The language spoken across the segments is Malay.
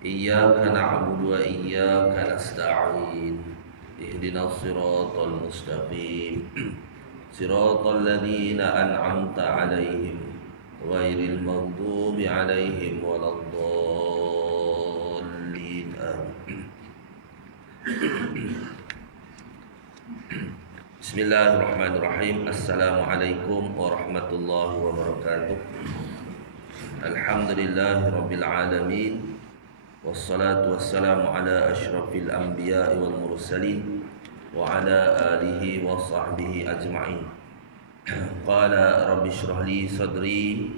إياك نعبد وإياك نستعين اهدنا الصراط المستقيم صراط الذين أنعمت عليهم غير المغضوب عليهم ولا الضالين آمين. بسم الله الرحمن الرحيم. السلام عليكم ورحمة الله وبركاته. الحمد لله رب العالمين والصلاة والسلام على أشرف الأنبياء والمرسلين وعلى آله وصحبه أجمعين. قال رب اشرح لي صدري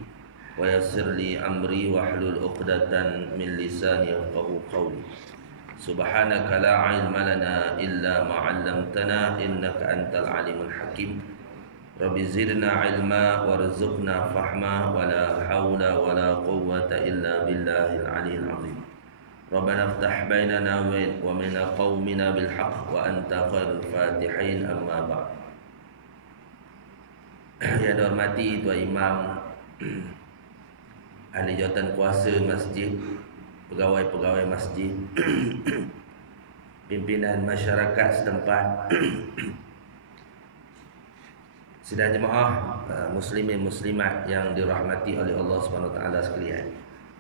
ويسر لي أمري واحلل عقدة من لساني يفقهوا قولي. سبحانك لا علم لنا إلا ما علمتنا إنك أنت العليم الحكيم. رب زدنا علما وارزقنا فهما ولا حول ولا قوة إلا بالله العلي العظيم. ربنا افتح بيننا وبين قومنا بالحق وأنت خير الفاتحين. أما بعد. Yang dihormati Tuan Imam, ahli jawatan kuasa masjid, pegawai-pegawai masjid, pimpinan masyarakat setempat, sidang jemaah muslimin muslimat yang dirahmati oleh Allah Subhanahu Wa Taala sekalian.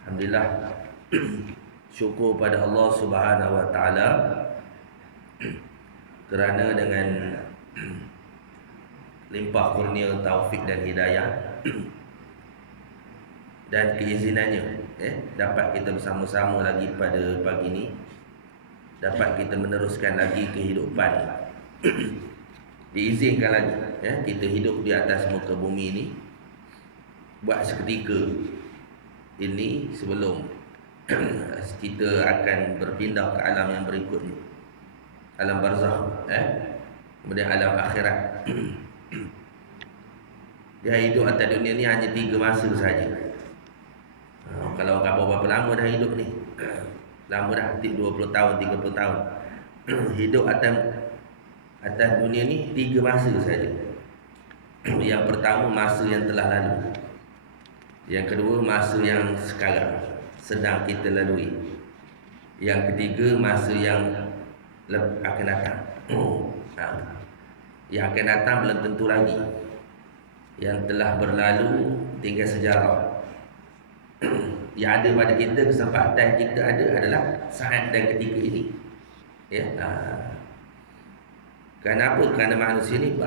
Alhamdulillah, syukur pada Allah Subhanahu Wa Taala kerana dengan limpah kurnia taufik dan hidayah dan keizinannya, dapat kita bersama-sama lagi pada pagi ini, dapat kita meneruskan lagi kehidupan. Diizinkan lagi kita hidup di atas muka bumi ini buat seketika ini sebelum kita akan berpindah ke alam yang berikutnya, alam barzakh, kemudian alam akhirat. Dia hidup atas dunia ni hanya 3 masa saja. Kalau berapa lama dah hidup ni? Lama dah, 20 tahun, 30 tahun. Hidup atas dunia ni 3 masa saja. Yang pertama, masa yang telah lalu. Yang kedua, masa yang sekarang sedang kita lalui. Yang ketiga, masa yang akan datang. Yang akan datang belum tentu lagi. Yang telah berlalu tinggal sejarah. Yang ada pada kita, kesempatan kita ada adalah saat dan ketika ini. Kenapa? Kerana manusia ni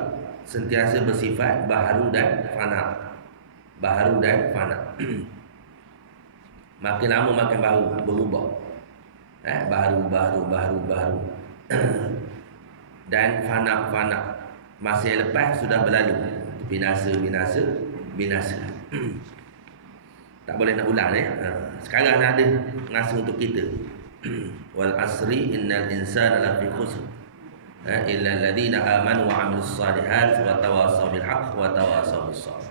sentiasa bersifat baharu dan fana. Baharu dan fana. Makin lama makin baru, berubah. Baharu. Dan fana. Masa yang lepas sudah berlalu. Binasa. Tak boleh nak ulang Sekarang ada masa untuk kita. Wal asri innal insana lafi khusr illa alladhina amanu wa 'amilus salihat wa tawasaw bil haqq wa tawasaw bis sabr.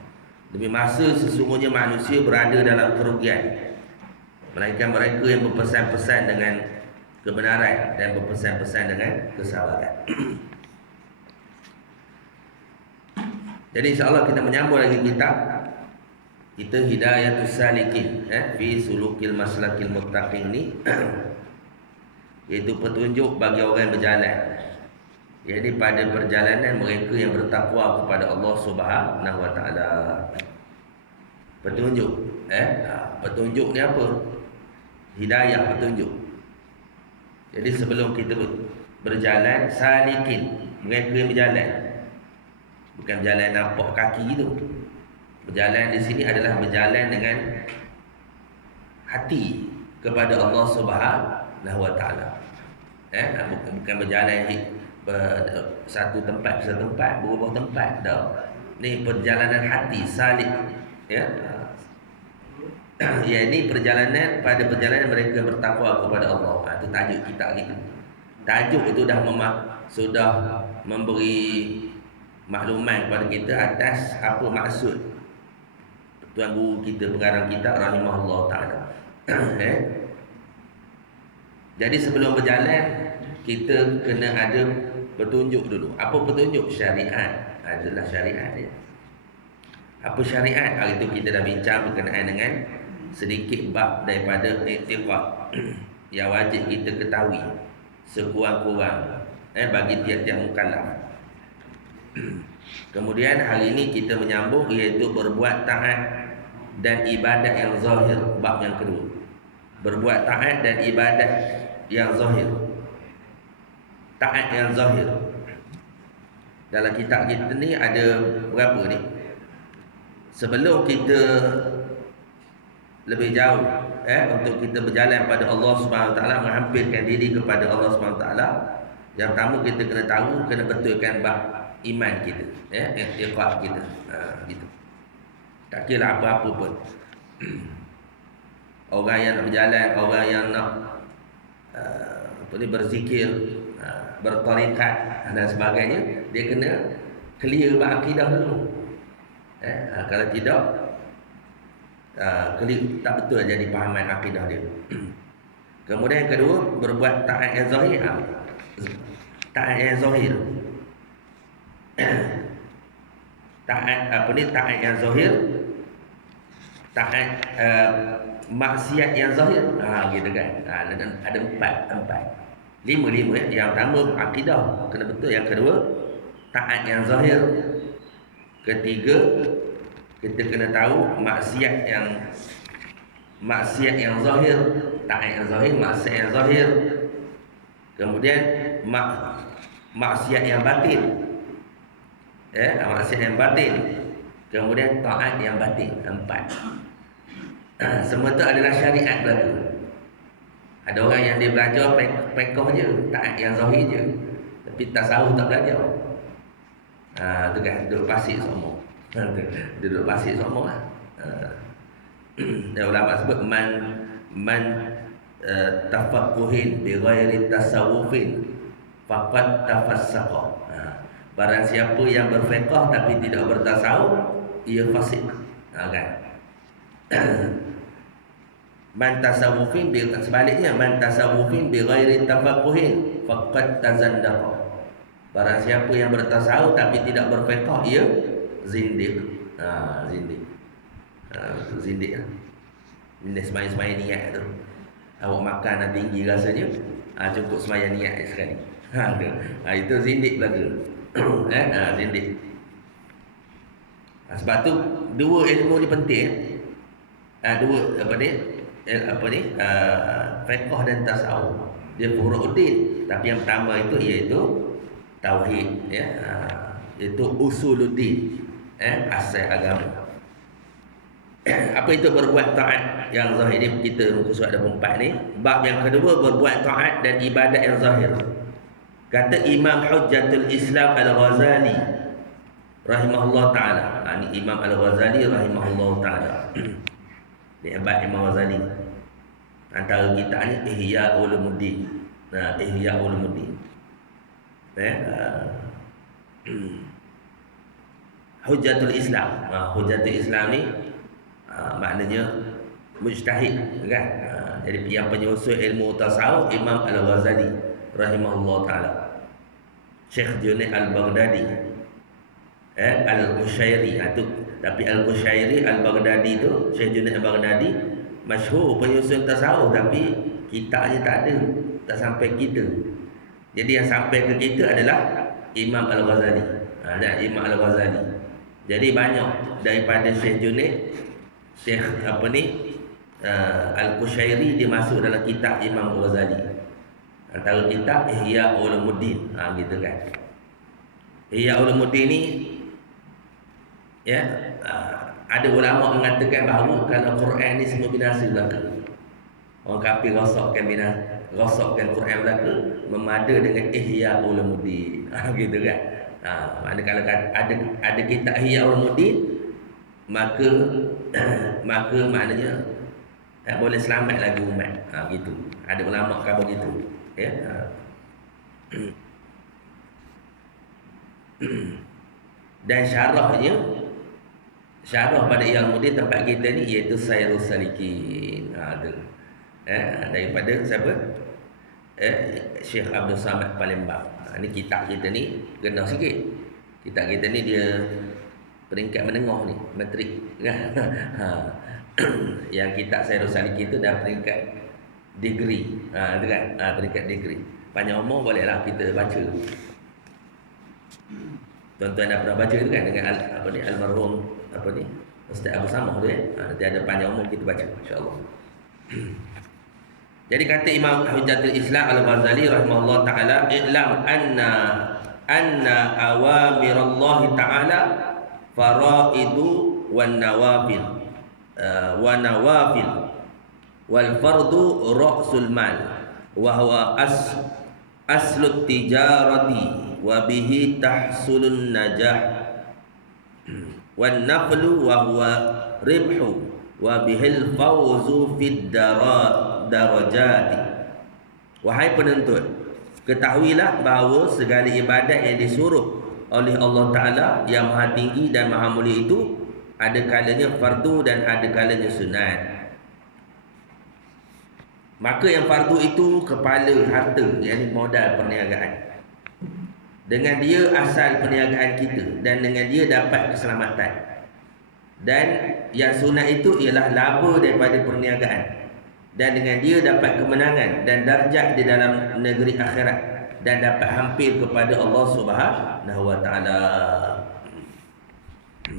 Demi masa sesungguhnya manusia berada dalam kerugian, melainkan mereka yang berpesan-pesan dengan kebenaran dan berpesan-pesan dengan kesabaran. Jadi insya-Allah kita menyambung lagi kitab kita Hidayatus Salikin fi sulukil maslakil muttaqin ini, iaitu petunjuk bagi orang yang berjalan. Jadi pada perjalanan mereka yang bertakwa kepada Allah Subhanahu Wa Taala. Petunjuk, petunjuk ni apa? Hidayah, petunjuk. Jadi sebelum kita berjalan, salikin, mereka yang berjalan. Bukan berjalan nampak kaki tu. Berjalan di sini adalah berjalan dengan hati kepada Allah Subhanahu Wa Taala. Bukan berjalan satu tempat ke satu tempat, berubah tempat dah. Ni perjalanan hati, salik. Ini perjalanan perjalanan mereka bertakwa kepada Allah. Itu tajuk kitab kita. Tajuk itu sudah memberi makluman kepada kita atas apa maksud Tuan Guru kita, pengarang kita rahimahullah ta'ala. Jadi sebelum berjalan, kita kena ada petunjuk dulu. Apa petunjuk? Syariat. Adalah syariat dia. Apa syariat? Hari itu kita dah bincang berkenaan dengan sedikit bab daripada i'tiqad. yang wajib kita ketahui sekurang-kurang bagi tiap-tiap mukallaf. Kemudian hari ini kita menyambung, iaitu berbuat taat dan ibadat yang zahir, bab yang kedua. Berbuat taat dan ibadat yang zahir. Taat yang zahir. Dalam kitab kita ni ada berapa ni? Sebelum kita lebih jauh untuk kita berjalan pada Allah Subhanahu Wa Taala, menghampirkan diri kepada Allah Subhanahu Wa Taala, yang pertama kita kena tahu, kena betulkan bab iman kita, i'tiqad kita. Gitu. Tak kira apa-apa pun. Orang yang nak berjalan, orang yang nak berzikir, bertarikat dan sebagainya, dia kena clear bab akidah dulu. Kalau tidak, tak betul jadi pahaman akidah dia. Kemudian yang kedua, berbuat taat yang zahir. Taat yang zahir. Taat yang zahir. Taat maksiat yang zahir. Gitu kan. Ada empat. Lima. Yang pertama akidah, kena betul. Yang kedua, taat yang zahir. Ketiga, kita kena tahu maksiat yang zahir, taat yang zahir, maksiat yang zahir. Kemudian maksiat yang batin, maksiat yang batin. Kemudian taat yang batin. 4. Semua itu adalah syariat berlaku. Ada orang yang dia belajar pekoh je, taat yang zahir je, tapi tasawuf tak belajar. Tu kan, duduk pasir semua. Duduk pasir semua lah. Ulama sebut man tafaqquhin bi ghairi tasawufin faqad tafassaqa. Barang siapa yang berfiqh tapi tidak bertasawuf, ia fasik. Kan? Man tasawufin sebaliknya, man tasawufin bi ghairi tafaqquhin faqad tazandaqa. Barang siapa yang bertasawuf tapi tidak berfiqh, ia zindiq. Zindiq. Ini semai niat tu. Awak makan dah tinggi rasanya, cukup semaya niat sekali. Itu zindiq belaka. Zindiq. Sebab tu dua ilmu ni penting. Dua fiqh dan tasawuf. Dia furu'uddin, tapi yang pertama itu iaitu tauhid, itu usuluddin, asal agama. Apa itu berbuat taat yang zahir? Ini kita muka surat 24 ni. Bab yang kedua, berbuat taat dan ibadat yang zahir. Kata Imam Hujjatul Islam Al-Ghazali rahimahullah ta'ala. Ini Imam Al-Ghazali rahimahullah ta'ala. Dia hebat Imam Ghazali. Antara kita ni Ihya Ulumuddin. Ihya Ulumuddin. Hujjatul Islam. Hujjatul Islam ni maknanya mujtahid, kan? Jadi yang penyusun ilmu tasawuf Imam Al-Ghazali rahimahullah ta'ala. Syekh Junaid Al-Baghdadi, Al-Qushairi itu. Tapi Al-Qushairi Al-Baghdadi tu, Syekh Junaid Al-Baghdadi masyhur penyusun tasawuf, tapi kitabnya tak ada, tak sampai kita. Jadi yang sampai ke kita adalah Imam Al-Ghazali. Imam Al-Ghazali. Jadi banyak daripada Syekh Junaid, Syekh Al-Qushairi, dia masuk dalam kitab Imam Al-Ghazali. Antara kitab Ihya Ulumuddin, gitu kan. Ihya Ulumuddin ni, ada ulama mengatakan bahawa kalau Quran ni semua binasa belaka. Orang kafir rosakkan Quran belaka, memada dengan Ihya Ulumuddin. Gitu kan. Maknanya kalau ada kitab Ihya Ulumuddin, maka maknanya boleh selamat lagi umat. Gitu. Ada ulama kata begitu. Dan syarah pada Ihya Ulumuddin tempat kita ni iaitu Sairus Salikin. Daripada siapa? Syekh Abdul Samad Palembang. Ini kitab kita ni rendah sikit. Kitab kita ni dia peringkat menengah ni, matrik kan. Yang kitab Sairus Salikin tu dah peringkat degree. Itu kan? Peringkat degree. Panjang umur bolehlah kita baca. Tuan-tuan dah pernah baca tu kan dengan almarhum Ustaz Abu Samah tu nanti ada panjang umur kita baca insya-Allah. Jadi kata Imam Hujjatul Islam Al-Ghazali rahimahullah taala, "I'lam anna awamirallah taala faraidu wan nawafil wal fardu ra'sul mal wa huwa aslut tijarati wa bihi tahsulun najah wan naflu wa huwa ribhu wa bihil fawzu fid darajati." Wahai penuntut, ketahuilah bahawa segala ibadat yang disuruh oleh Allah Ta'ala yang maha tinggi dan maha mulia itu ada kalanya fardu dan ada kalanya sunat. Maka yang fardu itu kepala harta, yakni modal perniagaan. Dengan dia asal perniagaan kita dan dengan dia dapat keselamatan. Dan yang sunat itu ialah laba daripada perniagaan. Dan dengan dia dapat kemenangan dan darjat di dalam negeri akhirat dan dapat hampir kepada Allah Subhanahu wa taala.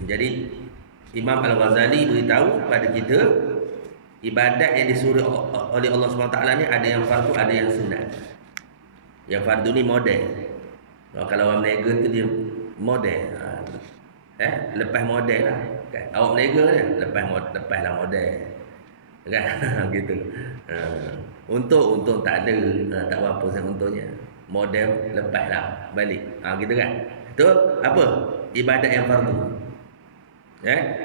Jadi Imam Al-Ghazali beritahu pada kita ibadat yang disuruh oleh Allah Subhanahu wa taala ni ada yang fardu, ada yang sunat. Yang fardu ni model. Kalau orang berniaga tu dia model. Lepas model lah. Kan? Awak berniaga kan? Lepaslah model. Kan? Gitu. Untung tak ada. Tak berapa sangat untungnya. Model lepaslah balik. Gitu kan? Itu apa? Ibadat yang fardu.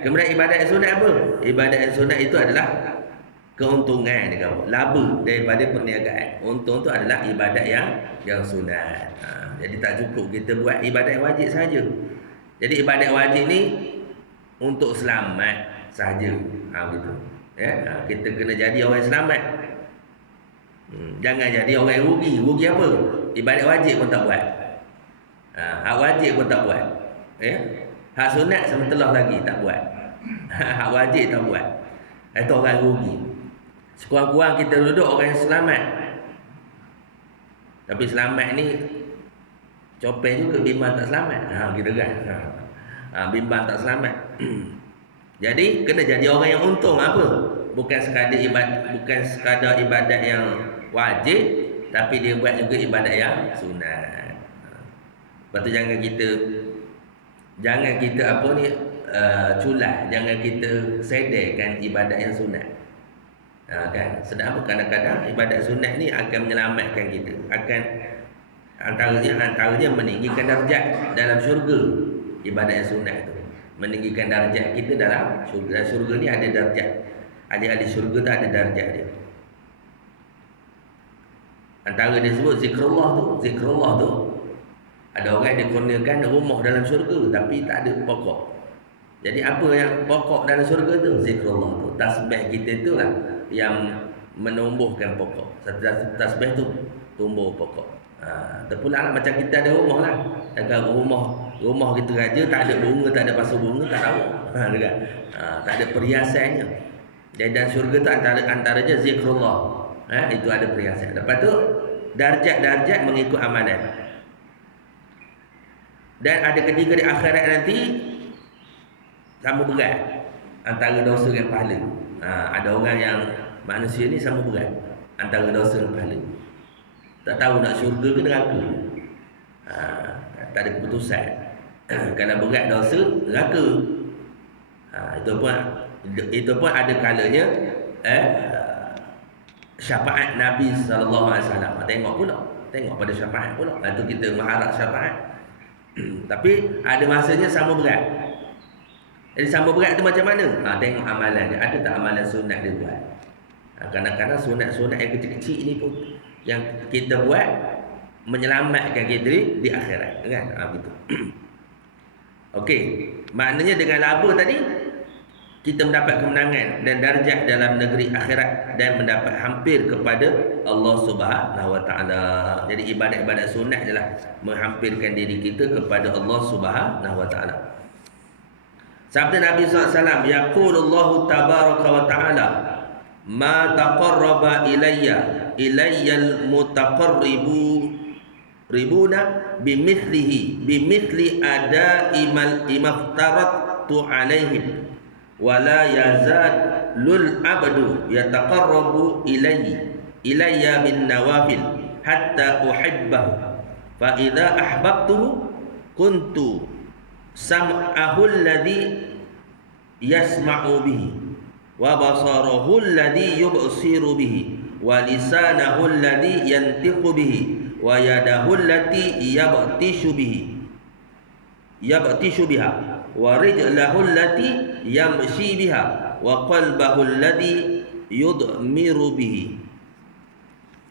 Kemudian ibadat yang sunat apa? Ibadat yang sunat itu adalah keuntungan dia kata, laba daripada perniagaan. Untung tu adalah ibadat yang sunat. Jadi tak cukup kita buat ibadat yang wajib saja. Jadi ibadat wajib ni untuk selamat saja. Gitu. Kita kena jadi orang yang selamat. Jangan jadi orang yang rugi. Rugi apa? Ibadat wajib pun tak buat. Hak wajib pun tak buat. Hak sunat sementelah lagi tak buat. Hak wajib tak buat. Itu orang rugi. Sekurang-kurang kita duduk orang yang selamat. Tapi selamat ni copet juga, bimbang tak selamat. Gitu kan. Bimbang tak selamat. Jadi kena jadi orang yang untung apa? Bukan sekadar ibadat yang wajib, tapi dia buat juga ibadat yang sunat. Lepas tu jangan kita culah, jangan kita sedarkan ibadat yang sunat. Kan? Sedang apa? Kadang-kadang ibadat sunat ni akan menyelamatkan kita. Antaranya meninggikan darjat dalam syurga. Ibadat yang sunat tu meninggikan darjat kita dalam syurga. Syurga ni ada darjat. Ahli-ahli syurga tu ada darjat dia. Antara dia sebut zikrullah tu ada orang yang dikurniakan rumah dalam syurga tapi tak ada pokok. Jadi apa yang pokok dalam syurga tu? Zikrullah tu. Tasbih kita tu lah yang menumbuhkan pokok. Tasbih tu tumbuh pokok. Terpulang lah macam kita ada rumah lah. Kalau rumah kita raja tak ada bunga, tak ada pasu bunga, tak tahu. Tak ada perhiasannya. Jadi dalam syurga tu antaranya zikrullah. Itu ada perhiasan. Lepas tu darjat-darjat mengikut amalan. Dan ada ketiga di akhirat nanti sama berat antara dosa dan pahala. Ada orang yang manusia ni sama berat antara dosa dan pahala. Tak tahu nak syurga ke neraka. Tak ada keputusan. Kalau berat dosa, neraka. Itu pun ada kalanya syafaat Nabi SAW. Tengok pada syafaat pula. Itu kita mengharap syafaat. Tapi ada masanya sama berat. Jadi sama berat tu macam mana? Tengok amalan dia. Ada tak amalan sunat dia buat? Kadang-kadang sunat-sunat yang kecil-kecil ini pun yang kita buat menyelamatkan kita di akhirat, kan? Begitu. Okey, maknanya dengan laba tadi kita mendapat kemenangan dan darjat dalam negeri akhirat dan mendapat hampir kepada Allah Subhanahu wa taala. Jadi ibadat-ibadat sunat adalah menghampirkan diri kita kepada Allah Subhanahu wa taala. Sabda Nabi SAW, yaqulullahu tabaraka wa ta'ala, ma taqarraba ilayyal mutaqarribu ribuna bimithli adaimal imaftaratu alaihim wala yazalul abdu yataqarrabu ilayya bin nawafil hatta uhibbahu fa idza ahbabtuhu kuntu sam'ahu alladhi yasma'u bihi wa basarahu alladhi yubsiru bihi wa lisanahu alladhi yantiqu bihi wa yadahu allati yabtishu biha wa rijlahu allati yamshi biha wa qalbahu alladhi yudmiru bihi.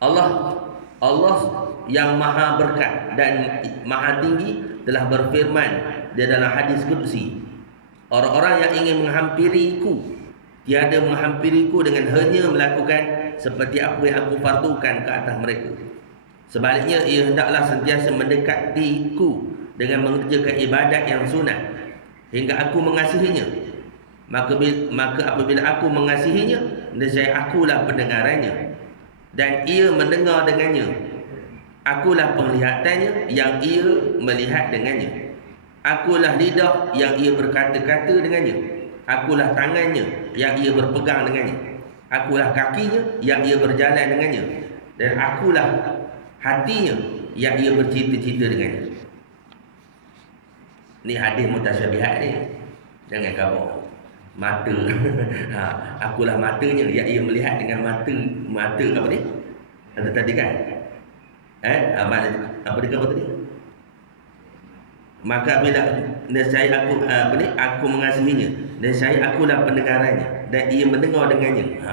Allah yang maha berkat dan maha tinggi telah berfirman di dalam hadis qudsi, orang-orang yang ingin menghampiriku tiada menghampiriku dengan hanya melakukan seperti apa yang aku fardukan ke atas mereka. Sebaliknya ia hendaklah sentiasa mendekatiku dengan mengerjakan ibadat yang sunat hingga aku mengasihinya. Maka apabila aku mengasihinya, nescaya akulah pendengarannya dan ia mendengar dengannya. Akulah penglihatannya yang ia melihat dengannya. Akulah lidah yang ia berkata-kata dengannya. Akulah tangannya yang ia berpegang dengannya. Akulah kakinya yang ia berjalan dengannya. Dan akulah hatinya yang ia bercita-cita dengannya. Ni hadis mutasyabihat ni. Jangan kamu mata. Akulah matanya yang ia melihat dengan mata apa ni? Ada tadi kan? Apa dia kata tadi? Maka bila nescaya aku mengasihinya, nescaya akulah pendengarannya dan ia mendengar dengannya.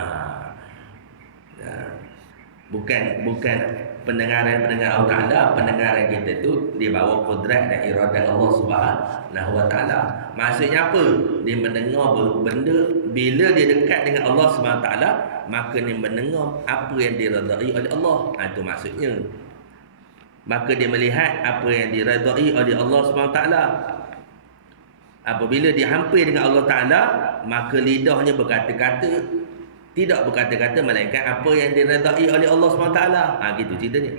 Bukan pendengaran Allah Ta'ala. Pendengaran kita tu di bawah kudrat dan iradat Allah Subhanahu Wa Ta'ala. Maksudnya apa? Dia mendengar benda bila dia dekat dengan Allah Subhanahu Wa Ta'ala, maka dia mendengar apa yang diredai oleh Allah. Itu maksudnya. Maka dia melihat apa yang diredai oleh Allah Subhanahu Wa Ta'ala. Apabila dia hampir dengan Allah Ta'ala, maka lidahnya berkata-kata, tidak berkata-kata melainkan apa yang diredai oleh Allah SWT. Gitu ceritanya.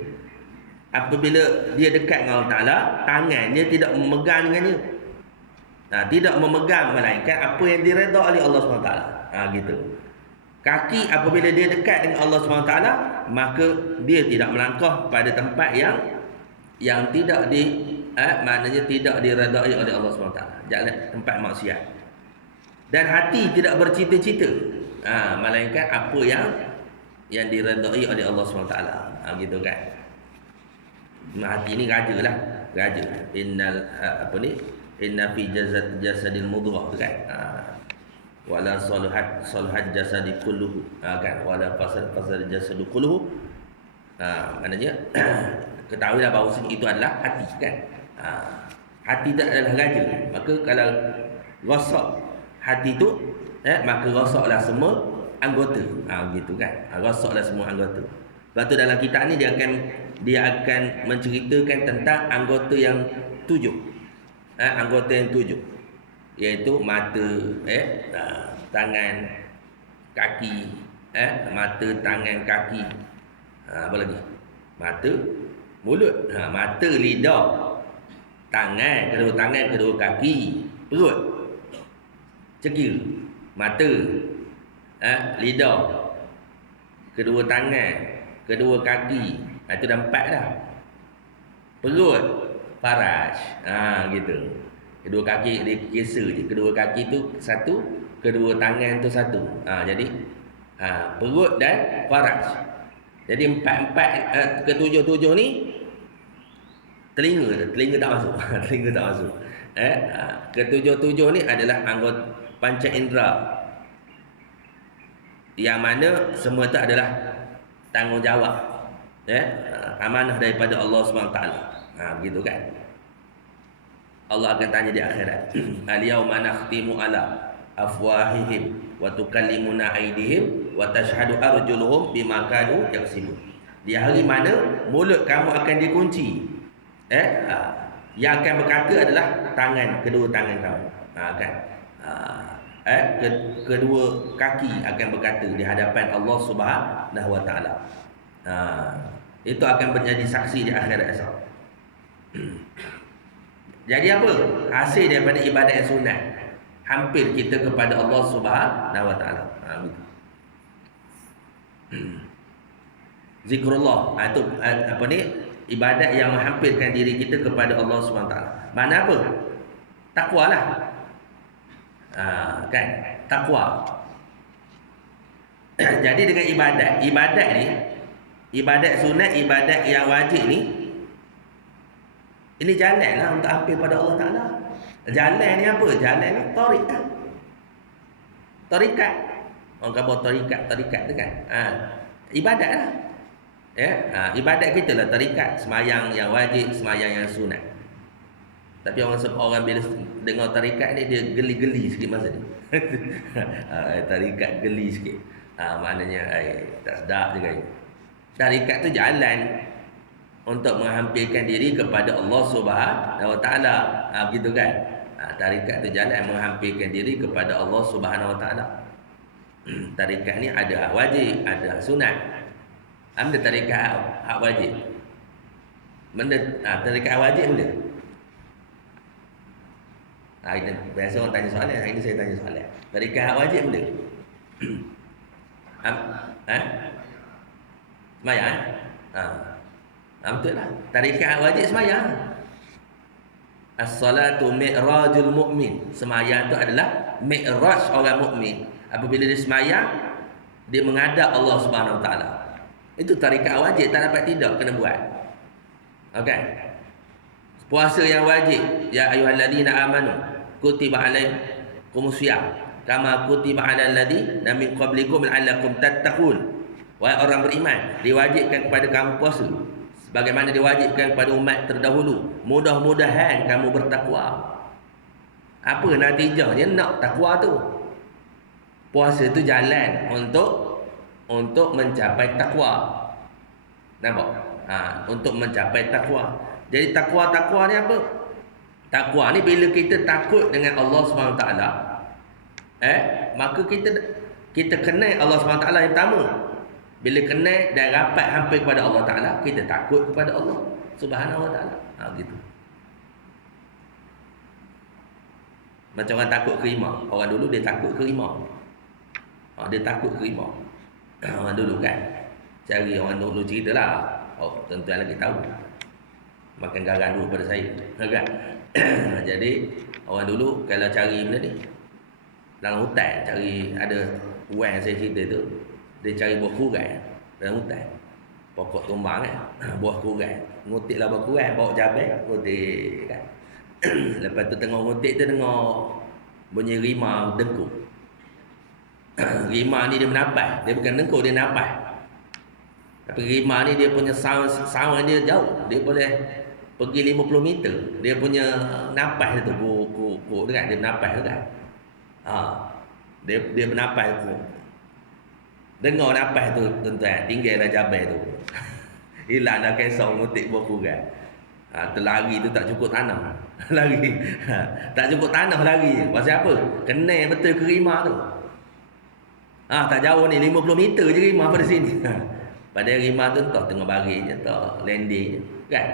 Apabila dia dekat dengan Allah Ta'ala, tangannya tidak memegang dengannya. Tidak memegang melainkan apa yang diredai oleh Allah SWT. Gitu. Kaki apabila dia dekat dengan Allah SWT, maka dia tidak melangkah pada tempat yang tidak maknanya tidak diredai oleh Allah SWT. Jangan tempat maksiat. Dan hati tidak bercita-cita, melainkan apa yang diredai oleh Allah SWT. Gitu kan. Hati ni raja. Inna fi jasadil mudghah tu kan. Wala salahat jasadi kulluhu, kan, wala fasad jasadu kulluhu. Maknanya ketahuilah bahawa itu adalah hati kan. Hati tak adalah raja. Maka kalau rosak hati tu, maka rosaklah semua anggota. Gitu kan. Rosaklah semua anggota. Lepas tu dalam kitab ni dia akan menceritakan tentang anggota yang 7. Anggota yang 7, iaitu mata, tangan, kaki, mata, tangan, kaki. Apa lagi? Mata, mulut, mata, lidah, tangan, kedua kaki, perut, cekil, mata, lidah, kedua tangan, kedua kaki. Itu dah 4 dah. Perut, faraj, gitu. Kedua kaki dia kisah je. Kedua kaki tu satu, kedua tangan tu satu. Jadi perut dan faraj. Jadi 4 ke-7 ni telinga tak masuk. Telinga tak masuk. Ke-7 ni adalah anggota panca indera, yang mana semua tu adalah tanggungjawab, amanah daripada Allah SWT. Begitu kan. Allah akan tanya di akhirat, al-yauma nakhtimu ala afwahihim wa tukallimuna aydihim wa tashhadu arjuluhum bima kanu yaksibun. Di hari mana mulut kamu akan dikunci, yang akan berkata adalah kedua tangan kamu, kan. kedua kaki akan berkata di hadapan Allah Subhanahu wa taala. Itu akan menjadi saksi di akhirat esok. Jadi apa? Hasil daripada ibadat yang sunat, hampir kita kepada Allah Subhanahu wa taala. Zikrullah, itu apa ni? Ibadat yang menghampirkan diri kita kepada Allah Subhanahu wa taala. Mana apa? Takwalah. Kan? Takwa. Jadi dengan ibadat ni, ibadat sunat, ibadat yang wajib ni, ini jalanlah untuk hampir pada Allah Taala. Jalan ni apa? Jalan ni tarikat. Tarikat. Orang kata tarikat tu kan. Ibadatlah. Ya, ibadat kita lah tarikat, semayang yang wajib, semayang yang sunat. Tapi orang bila dengar tarikat ni dia geli-geli sikit masa ni. Tarikat geli sikit. Maknanya tak sedap juga. Tarikat tu jalan untuk menghampirkan diri kepada Allah Subhanahu wa taala. Begitu kan? Tarikat tu jalan menghampirkan diri kepada Allah Subhanahu wa taala. Tarikat ni ada wajib, ada sunat. Ambil tarikat hak wajib. Benda tarikat wajib benda. Ini biasa orang tanya soalan, hari ini saya tanya soalan. Tarikat hak wajib benda. Semayang betul lah. Tarikat wajib semayang. As-salatu mi'rajul mu'min. Semayang tu adalah mi'raj orang mukmin. Apabila dia semayang, dia menghadap Allah Subhanahu wa taala. Itu tarikat wajib, tak dapat tidak kena buat. Okey. Puasa yang wajib, ya ayyuhallazina amanu kutiba alaikumusiyam kama kutiba alal ladzina min qablikum la'allakum tattaqun. Wahai orang beriman, diwajibkan kepada kamu puasa sebagaimana diwajibkan kepada umat terdahulu. Mudah-mudahan kamu bertakwa. Apa natijahnya nak takwa tu? Puasa tu jalan untuk mencapai takwa. Nampak? Untuk mencapai takwa. Jadi takwa ni apa? Takwa ni bila kita takut dengan Allah SWT, maka kita kenal Allah SWT yang pertama. Bila kenal dan rapat hampir kepada Allah Ta'ala, kita takut kepada Allah Subhanahu wa ta'ala. Gitu. Macam orang takut ke rimau. Orang dulu dia takut ke rimau. Dia takut ke rimau. Orang dulu kan. Cari orang dulu cerita lah. Tentu yang lagi tahu. Makan garang dulu pada saya. Kan? Jadi orang dulu kalau cari benda ni dalam hutan, cari ada uang yang saya cerita tu, dia cari buah kurang dalam hutan. Pokok tumbang kan. Buah kurang. Ngutiklah buah kurang, bawa cabai, ngutik kan. Lepas tu tengah ngutik tu dengar bunyi rimau dengkuk. Rimau ni dia menapas, dia bukan dengkuk, dia napas. Tapi rimau ni dia punya sound dia jauh. Dia boleh pergi 50 meter. Dia punya napas tu kuk kan, dia menapas tu kan. Dia menapas tu. Dengar napas tu tuan-tuan, tinggallah cabai tu. Hilang dah kesong ngutik buah kurang. Terlari tu tak cukup tanah. Lari. Tak cukup tanah lari. Pasal apa? Kenal betul ke rimau tu. Tak jauh ni, 50 meter je rimau pada sini. Padahal rimau tu tengah baris je, landing je. Kan?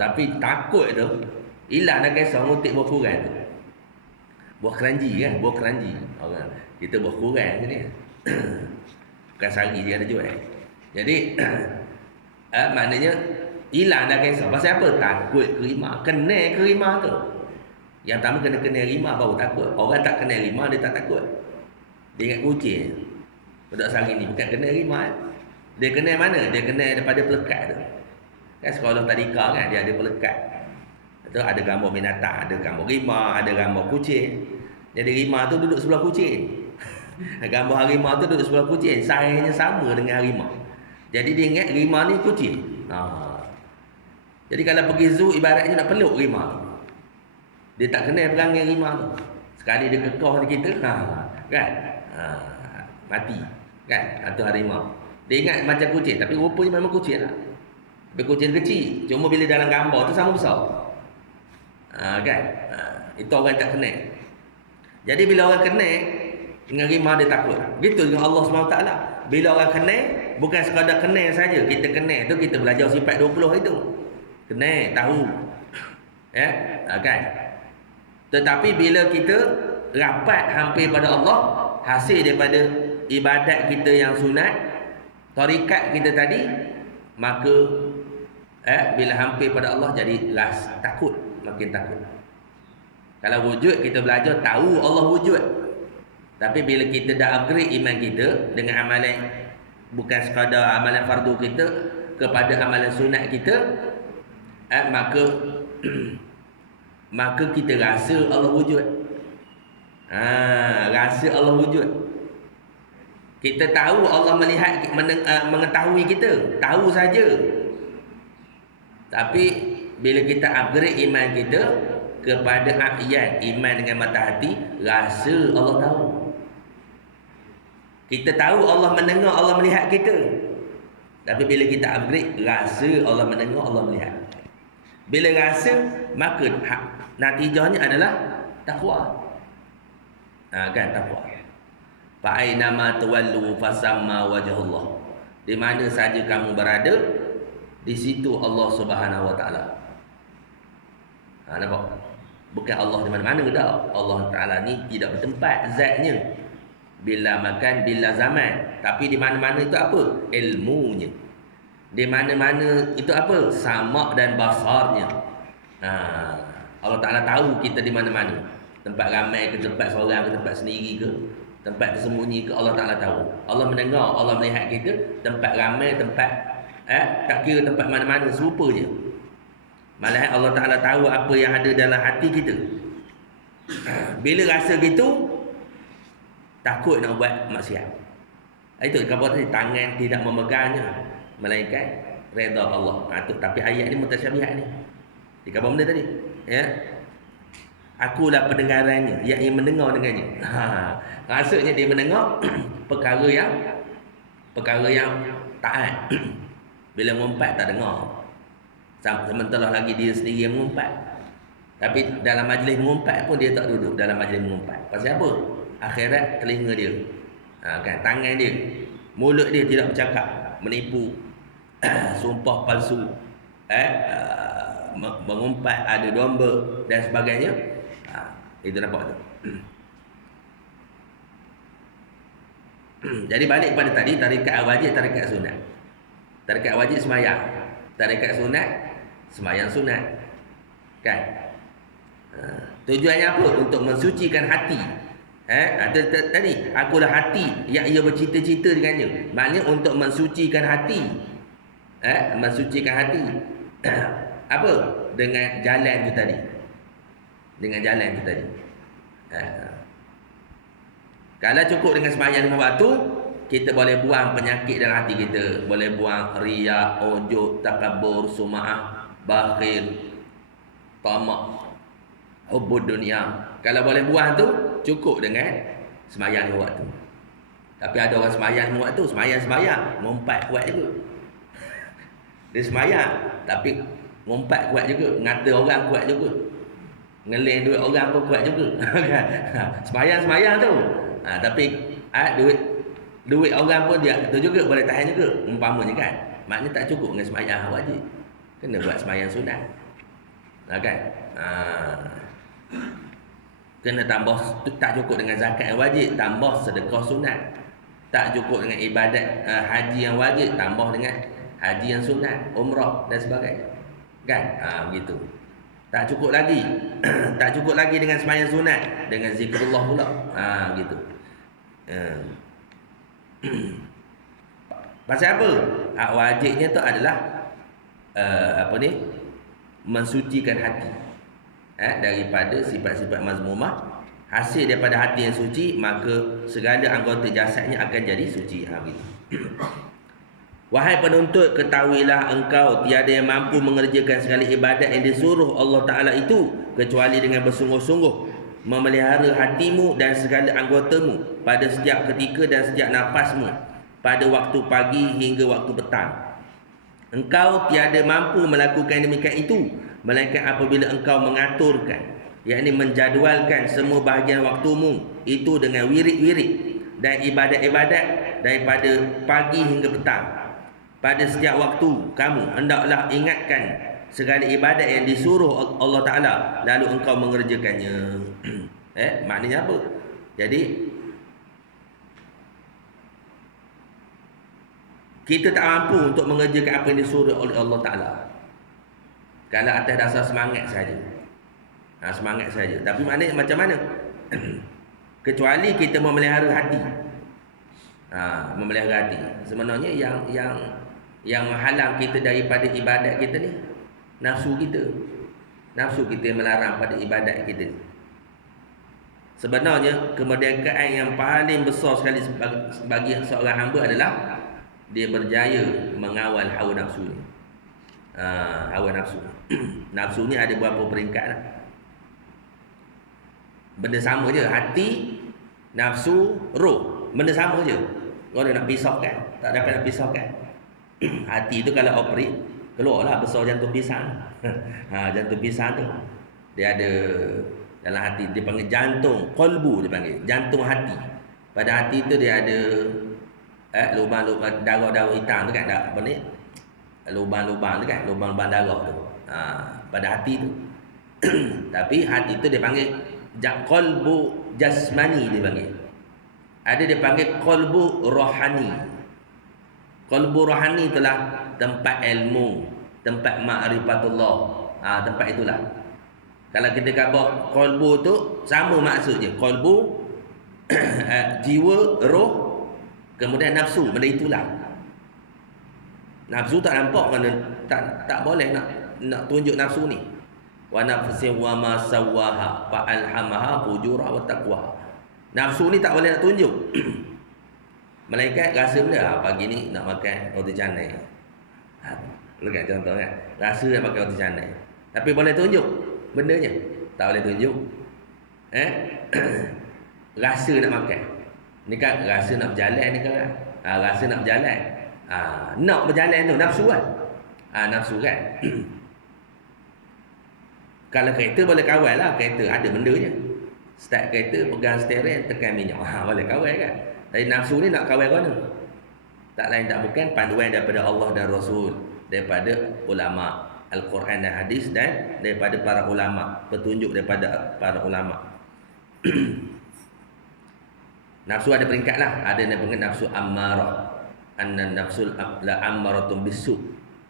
Tapi takut tu, hilang dah kesong ngutik buah kurang tu. Buah keranji kan? Buah keranji. Kita buah kurang je ni. Bukan sari dia ada jual. Jadi maknanya hilang dah kisah. Pasal apa? Takut ke rimau. Kenal ke rimau tu. Yang pertama kena kenal rimau baru takut. Orang tak kenal rimau dia tak takut. Dia ingat kucing. Budak sari ni bukan kenal rimau. Dia kenal mana? Dia kenal daripada pelekat tu. Kan sekolah tadika kan dia ada pelekat. Itu ada gambar binatang, ada gambar rimau, ada gambar kucing. Jadi rimau tu duduk sebelah kucing. Gambar harimau tu duduk sebelah kucing. Saiznya sama dengan harimau. Jadi dia ingat rimau ni kucing. Jadi kalau pergi zoo ibaratnya nak peluk rimau. Dia tak kenal perangai rimau tu. Sekali dia kekoh di kita, kan? Mati. Kan? Atau harimau. Dia ingat macam kucing, tapi rupanya memang kucing lah. Tapi kucing kecil. Cuma bila dalam gambar tu sama besar. Kan? Itu orang tak kenal. Jadi bila orang kenal dengan rimau dia takut. Gitu dengan Allah SWT. Bila orang kenal, bukan sekadar kenal saja. Kita kenal tu kita belajar sifat 20 itu. Kenal, tahu. Ya, kan? Tetapi bila kita rapat hampir pada Allah, hasil daripada ibadat kita yang sunat, tarikat kita tadi, maka bila hampir pada Allah jadi takut, makin takut. Kalau wujud kita belajar tahu Allah wujud. Tapi bila kita dah upgrade iman kita dengan amalan, bukan sekadar amalan fardu kita kepada amalan sunat kita, maka kita rasa Allah wujud. Rasa Allah wujud. Kita tahu Allah melihat, mengetahui kita, tahu saja. Tapi bila kita upgrade iman kita kepada a'yan, iman dengan mata hati, rasa Allah tahu. Kita tahu Allah mendengar, Allah melihat kita. Tapi bila kita upgrade, rasa Allah mendengar, Allah melihat. Bila rasa, maka natijahnya adalah takwa. Kan takwa. Fa aina ma tawallu fasamma wajhullah. Di mana saja kamu berada, di situ Allah Subhanahu wa taala. Nampak? Bukan Allah di mana-mana dah. Allah Taala ni tidak bertempat zatnya. Bila makan, bila zaman. Tapi di mana-mana itu apa? Ilmunya. Di mana-mana itu apa? Sama' dan basarnya. Allah Ta'ala tahu kita di mana-mana. Tempat ramai ke, tempat seorang ke, tempat sendiri ke, tempat tersembunyi ke, Allah Ta'ala tahu. Allah mendengar, Allah melihat kita. Tempat ramai, tempat tak kira tempat mana-mana, serupa je. Malahan Allah Ta'ala tahu apa yang ada dalam hati kita. Bila rasa gitu, takut nak buat maksiat. Itu kata tadi, tangan tidak memegangnya, melainkan redha Allah. Tapi ayat ni mutasyabihat ni. Dia kata benda tadi, ya. Akulah pendengarannya, yang mendengar dengannya. Rasanya dia mendengar perkara yang taat. Bila ngumpat tak dengar. Sementara lagi dia sendiri yang mengumpat. Tapi dalam majlis mengumpat pun dia tak duduk dalam majlis mengumpat. Pasal apa? Akhirat telinga dia, kan, tangan dia, mulut dia tidak bercakap, menipu, sumpah palsu, mengumpat, ada domba dan sebagainya. Itu nampak tu. Jadi balik kepada tadi, tarikat wajib, tarikat sunat. Tarikat wajib sembahyang, tarikat sunat sembahyang sunat, kan? Tujuannya apa? Untuk mensucikan hati. Tadi akulah hati yang ia bercita-cita dengannya. Maknanya untuk mensucikan hati. Mensucikan hati. Apa? Dengan jalan tu tadi. Dengan jalan tu tadi. Kalau cukup dengan sembahyang 5 waktu, kita boleh buang penyakit dalam hati kita. Boleh buang riya, ujub, takabur, sum'ah, bakhil, tamak, hubbud dunia. Kalau boleh buang tu, cukup dengan sembahyang 5 waktu. Tapi ada orang sembahyang 5 waktu, sembahyang, ngumpat kuat juga. Dia sembahyang, tapi ngumpat kuat juga, ngata orang kuat juga, ngeleng duit orang pun kuat juga. Sembahyang tu. Tapi duit orang pun dia tu juga boleh tahan juga, umpamanya kan. Maknanya tak cukup dengan sembahyang wajib. Kena buat sembahyang sunat. Kan? Kena tambah, tak cukup dengan zakat yang wajib, tambah sedekah sunat. Tak cukup dengan ibadat haji yang wajib, tambah dengan haji yang sunat, umrah dan sebagainya. Kan? Begitu. Tak cukup lagi. Tak cukup lagi dengan sembahyang sunat, dengan zikrullah pula. Gitu. Pasal apa? Hak wajibnya tu adalah mensucikan hati. Daripada sifat-sifat mazmumah. Hasil daripada hati yang suci, maka segala anggota jasadnya akan jadi suci. Gitu. Wahai penuntut, ketahuilah engkau tiada yang mampu mengerjakan segala ibadat yang disuruh Allah Ta'ala itu, kecuali dengan bersungguh-sungguh memelihara hatimu dan segala anggotamu pada setiap ketika dan setiap nafasmu, pada waktu pagi hingga waktu petang. Engkau tiada mampu melakukan demikian itu, melainkan apabila engkau mengaturkan yakni menjadualkan semua bahagian waktumu itu dengan wirid-wirid dan ibadat-ibadat daripada pagi hingga petang. Pada setiap waktu kamu hendaklah ingatkan segala ibadat yang disuruh Allah Ta'ala, lalu engkau mengerjakannya. Maknanya apa? Jadi kita tak mampu untuk mengerjakan apa yang disuruh oleh Allah Ta'ala kalau atas dasar semangat saja. Semangat saja. Tapi maknanya macam mana? Kecuali kita memelihara hati. Memelihara hati. Sebenarnya yang menghalang kita daripada ibadat kita ni, nafsu kita. Nafsu kita melarang pada ibadat kita ni. Sebenarnya kemerdekaan yang paling besar sekali bagi seorang hamba adalah dia berjaya mengawal hawa nafsu ni. Hawa nafsu. Nafsu ni ada beberapa peringkat lah. Benda sama je, hati, nafsu, roh, benda sama je. Orang nak pisahkan, tak dapat nak pisahkan. Hati tu kalau operate, keluarlah besar jantung pisang. Jantung pisang tu dia ada dalam hati, dia panggil jantung qalbu, dia panggil jantung hati. Pada hati tu dia ada lubang-lubang darah-darah hitam tu kan, apa ni? Lubang-lubang tu kan, lubang-lubang darah tu. Pada hati tu. Tapi hati tu dia panggil qalbu jasmani, dia panggil. Ada dia panggil qalbu rohani. Qalbu rohani itulah tempat ilmu, tempat ma'rifatullah. Tempat itulah. Kalau kita kata qalbu tu sama maksudnya. Qalbu jiwa, roh, kemudian nafsu, benda itulah. Nafsu tak nampak kan, tak boleh nak tunjuk nafsu ni. Wa nafsin wa ma sawaha fa alhamaha fujura wa taqwa. Nafsu ni tak boleh nak tunjuk. Malaikat rasa benda, pagi ni nak makan roti canai. Lihat contoh kan. Rasa nak makan roti canai. Tapi boleh tunjuk bendanya? Tak boleh tunjuk. Rasa nak makan. Ni kan rasa nak berjalan ni kan. Rasa nak berjalan. Nak berjalan tu nafsu kan. Nafsu kan. Kalau kereta boleh kawal lah, kereta ada bendanya. Start kereta, pegang steering, tekan minyak. Boleh kawal kan. Tapi nafsu ni nak kawal mana? Tak lain tak bukan panduan daripada Allah dan Rasul, daripada ulama Al-Quran dan hadis, dan daripada para ulama, petunjuk daripada para ulama. Nafsu ada peringkat lah. Ada yang panggil nafsu ammarah. Anna nafsul la ammaratun bisu.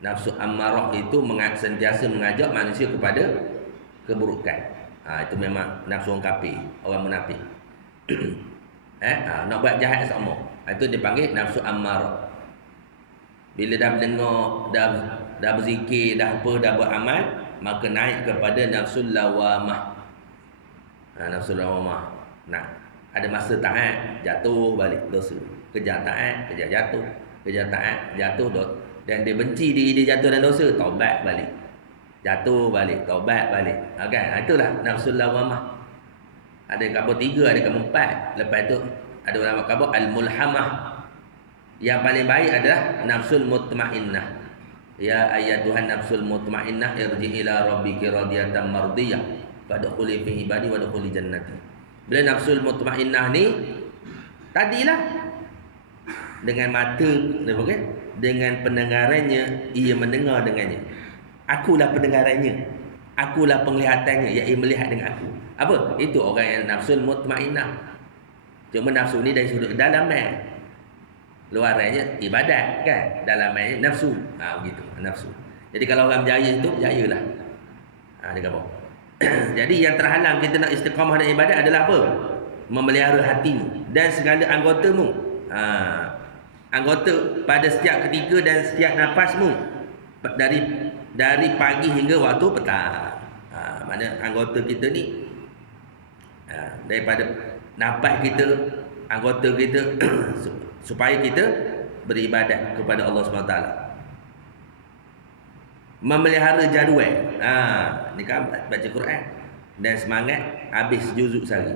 Nafsu ammarah itu sentiasa mengajak manusia kepada keburukan. Itu memang nafsu orang kafir, orang munafik. Nak buat jahat sama. Itu dipanggil nafsu ammarah. Bila dah mendengar, dah berzikir, dah apa, dah buat amal, maka naik kepada nafsul lawamah. Nafsul lawamah. Ada masa taat, jatuh balik dosa. Kejar taat, kejar jatuh. Kejar taat, jatuh dosa. Dan dia benci diri dia jatuh dan dosa, taubat balik. Jatuh balik, taubat balik. Kan? Itulah nafsul lawamah. Ada khabar 3, ada khabar 4. Lepas tu ada ulama khabar al-mulhamah. Yang paling baik adalah nafsul mutmainnah. Ya ayyatuhan nafsul mutmainnah irji' ila rabbiki radiyatan mardiyah fadkhuli fi ibadi wadkhuli jannati. Bila nafsul mutmainnah ni tadilah dengan mata, dengan pendengarannya ia mendengar dengannya. Akulah pendengarannya, akulah penglihatannya, ia melihat dengan aku. Apa? Itu orang yang nafsul mutmainnah. Cuma nafsu ni dari sudut dalamnya. Luarannya ibadat kan, dalamnya nafsu. Begitu, nafsu. Jadi kalau orang berjaya itu, berjayalah. Dia kata. Jadi yang terhalang kita nak istiqamah dan ibadat adalah apa? Memelihara hatimu dan segala anggotamu. Anggota pada setiap ketika dan setiap nafasmu, dari pagi hingga waktu petang. Mana anggota kita ni daripada nafas kita, anggota kita supaya kita beribadat kepada Allah SWT. Memelihara jadual. Ni kan baca Quran dan semangat habis juzuk sehari.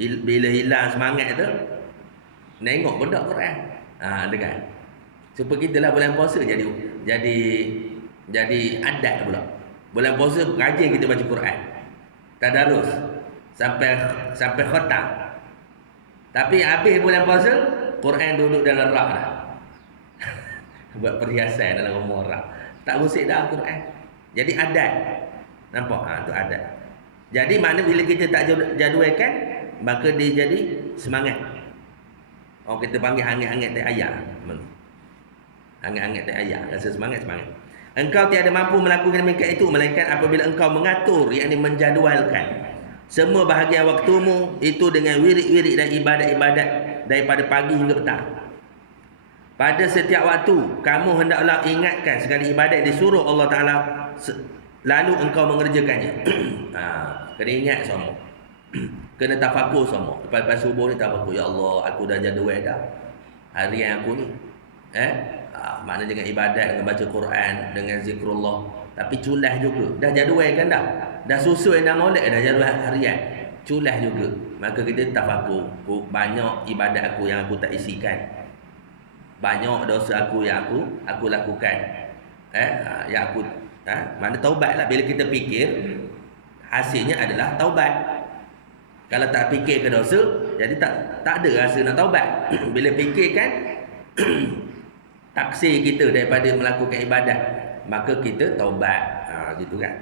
Bila hilang semangat tu, nengok benda Quran. Dengar. Supaya kita lah bulan puasa jadi adat pula. Bulan puasa rajin kita baca Quran. tadarus sampai khatam. Tapi habis bulan puasa, Quran duduk dalam rak dah. Buat perhiasan dalam rumah orang. Tak musik dah Quran. Jadi adat. Nampak? Tu adat. Jadi makna bila kita tak jadualkan, maka dia jadi semangat. Orang kita panggil hangat-hangat tak ayah. Hangat-hangat tak ayah. Rasa semangat. Engkau tiada mampu melakukan demikian itu, melainkan apabila engkau mengatur, yakni menjadualkan semua bahagian waktumu itu dengan wirid-wirid dan ibadat-ibadat daripada pagi hingga petang. Pada setiap waktu kamu hendaklah ingatkan sekali ibadat disuruh Allah Ta'ala, lalu engkau mengerjakannya. Kena ingat semua. Kena tafakur semua. Lepas subuh ni tafakur, ya Allah, aku dah jadual dah harian aku ni. Makna dengan ibadat, dengan baca Quran, dengan zikrullah. Tapi culah juga. Dah jadual kan dah? Dah susun dah molek dah jadual harian. Culah juga. Maka kita tafakur. Banyak ibadat aku yang aku tak isikan. Banyak dosa aku yang aku lakukan. Yang aku mana taubatlah. Bila kita fikir, hasilnya adalah taubat. Kalau tak fikir ke dosa, jadi tak ada rasa nak taubat. Bila fikirkan taksir kita daripada melakukan ibadat, maka kita taubat. Gitu kan.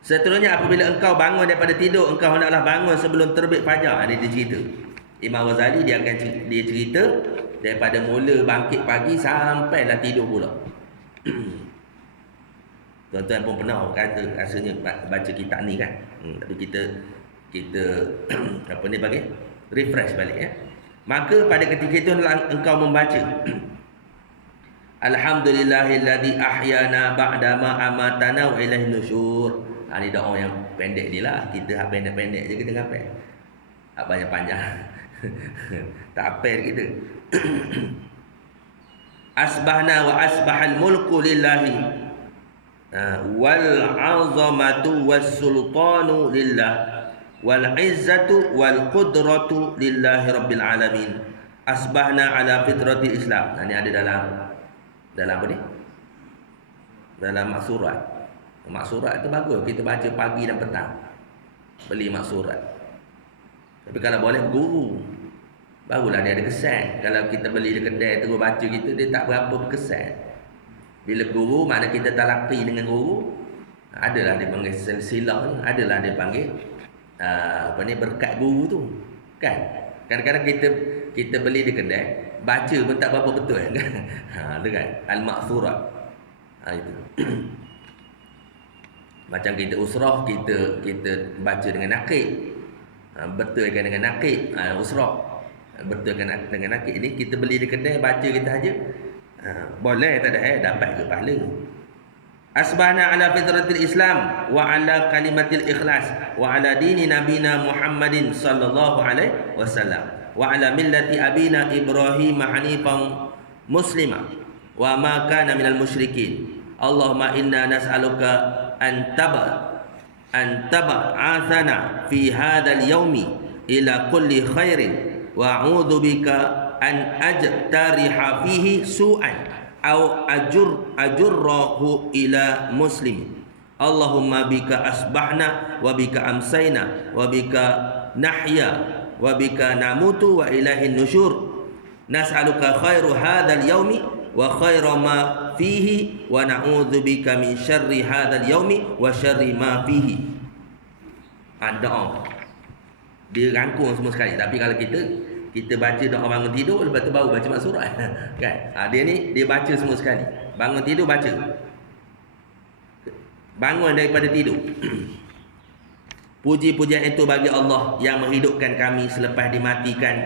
Seterusnya, apabila engkau bangun daripada tidur, engkau hendaklah bangun sebelum terbit fajar. Dia cerita. Imam Ghazali dia cerita daripada mula bangkit pagi sampailah tidur pula. Tuan-tuan pun pernah kata rasanya baca kitab ni kan. Tapi kita apa ni bagi refresh balik ya. Maka pada ketika itu engkau membaca Alhamdulillahilladzi ahyana ba'dama amatana wa ilaihi nusyur. Ni doa yang pendek ni lah. Kita pendek-pendek je kita hafal. Banyak-panjang. Tak hafal kita. Asbahna wa asbahal mulku lillahi wal 'azamatu was sultanu lillah wal 'izzatu wal qudratu lillahi rabbil alamin. Asbahna ala fitratil Islam. Ini ada dalam apa ni? Dalam maksurat. Maksurat itu bagus kita baca pagi dan petang. Beli maksurat. Tapi kalau boleh guru, barulah dia ada kesan. Kalau kita beli di kedai terus baca gitu, dia tak berapa berkesan. Bila guru, mana kita talaqi dengan guru, adalah dia panggil silsilah, adalah dia panggil apa ni, berkat guru tu. Kan? Kadang-kadang kita beli di kedai, baca pun tak berapa betul kan. Tu kan, al-maksurat. Itu. Macam kita usrah, kita baca dengan nakik. Betulkan dengan nakik, usrah. Betulkan dengan nakik. Ini kita beli di kedai, baca kita aja. Boleh tak ada dapat ke pahala. Asbahna ala fitratil Islam wa ala kalimatil ikhlas wa ala dini nabina Muhammadin sallallahu alaihi wasallam wa ala millati abina Ibrahim hanifan muslima wa ma kana minal musyrikin. Allahumma inna nas'aluka an tab'athana fi hadzal yaumi ila kulli khairin wa a'udzu bika an ajtariha fihi su'an aw ajurrahu ila muslim. Allahumma bika asbahna wa bika amsayna wa bika nahya wa bika namutu wa ilahin nusyur. Nas'aluka khairu hadzal yaumi wa khairu ma fihi wa na'udzu bika min syarri hadzal yaumi wa syarri ma fihi. Doa dia rangkum semua sekali. Tapi kalau kita baca doa bangun tidur, lepas tu baru baca maksurat kan. Dia ni dia baca semua sekali. Bangun tidur baca. Bangun daripada tidur. Puji-pujian itu bagi Allah yang menghidupkan kami selepas dimatikan